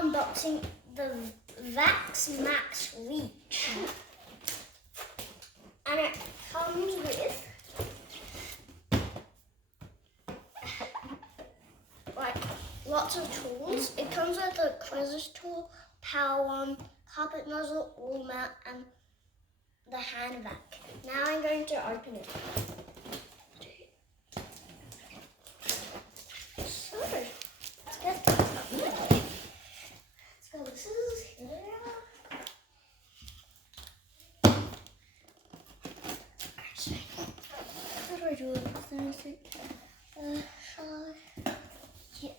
unboxing the VAX Max Reach. And it comes with like lots of tools. It comes with a crevice tool, power one, carpet nozzle, wall mount, and the hand vac. Now I'm going to open it. So, let's get the let's go. This is here. How do I do it? Yeah.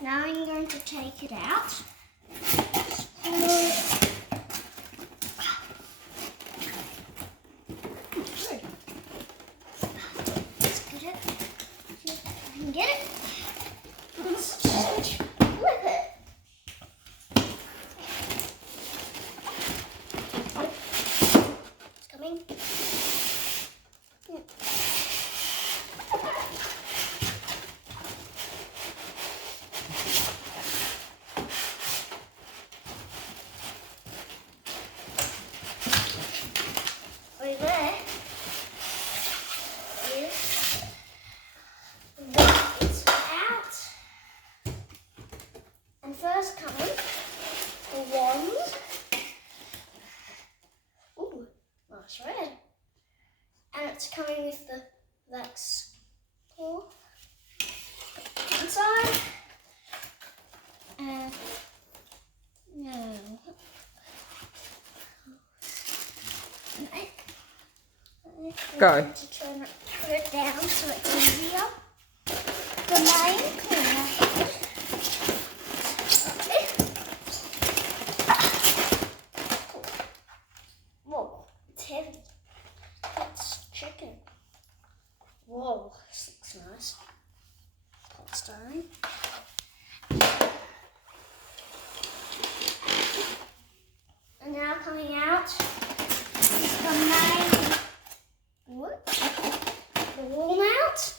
Now I'm going to take it out. Let's get it. See if I can get it. Let's just flip it. It's coming. Over there is it's out. And first coming the wand. Ooh, nice red. And it's coming with the VAX claw inside. And no. Go. To put it down so it's easier. The main cleaner. Whoa, it's heavy. It's chicken. Whoa, this looks nice. Polystyrene. And now coming out is the main. What? The wall mount.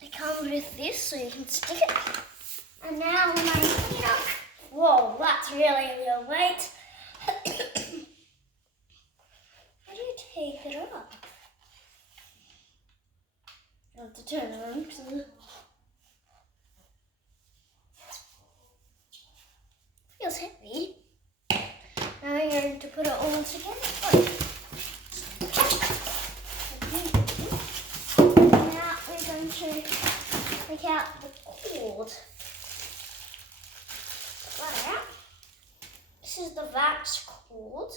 It comes with this so you can stick it. And now the main cleaner. Whoa, that's really real weight. How do you take it up? You have to turn it on to the... Feels heavy. Now I'm going to put it all together. Now we're going to take out the cord. That out. This is the VAX cord.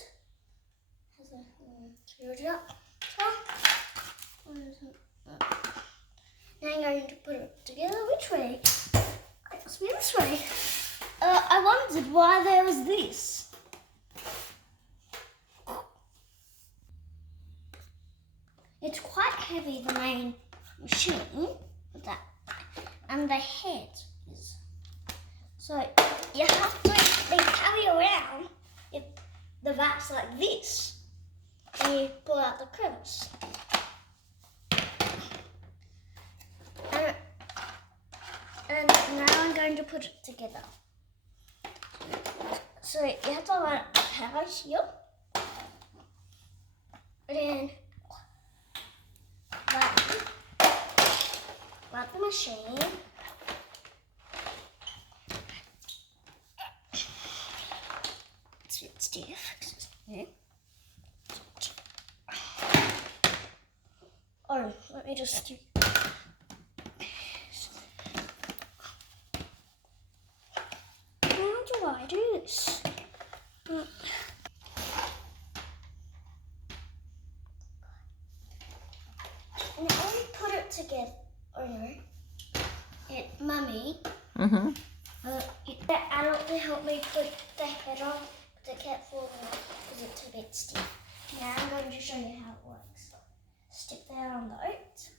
Has a screwed up top. Now I'm going to put it together. Which way? It must be this way. I wondered why there was this. It's quite heavy, the main machine, with that, and the head is. So you have to carry around the VAX like this, and you pull out the crevice. And now I'm going to put it together. So you have to line up the power here, and then like the machine. It's a bit stiff. Yeah. Oh, let me just do. How do I do this? Now we put it together. Oh no. Mummy. The adult to help me put the head on the cat falling off because it's a bit stiff. Now I'm going to show you how it works. Stick that on the oat.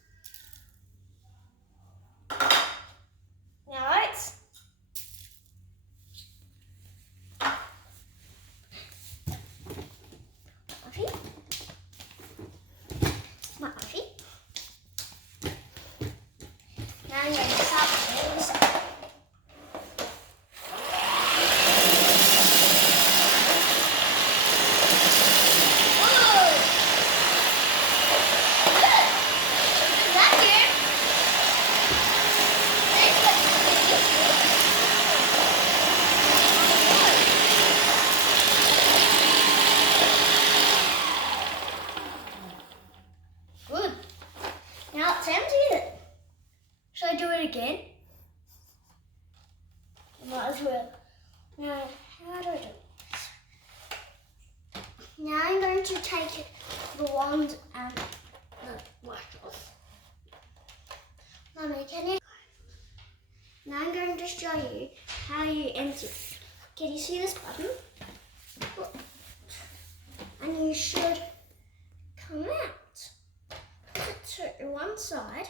it again. Might as well. Now, how do I do this? Now I'm going to take the wand and the wax off. Mummy, can you? Now I'm going to show you how you empty it. Can you see this button? And you should come out. Put it to one side.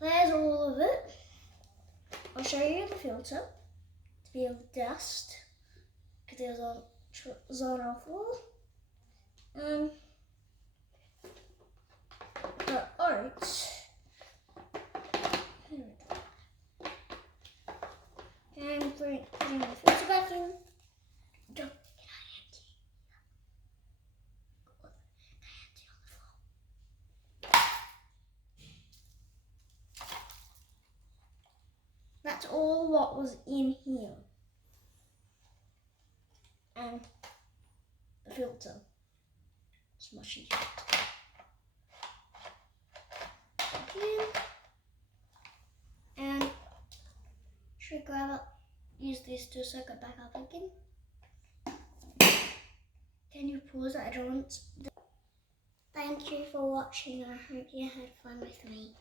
There's all of it. I'll show you the filter to be able to dust because there's on our floor. The oats. And putting the filter back in. Don't get empty. Empty on the floor. That's all what was in here. And the filter. Smushy. And should we grab it? Use this to soak it back up again. Can you pause it? I don't want. Thank you for watching. I hope you had fun with me.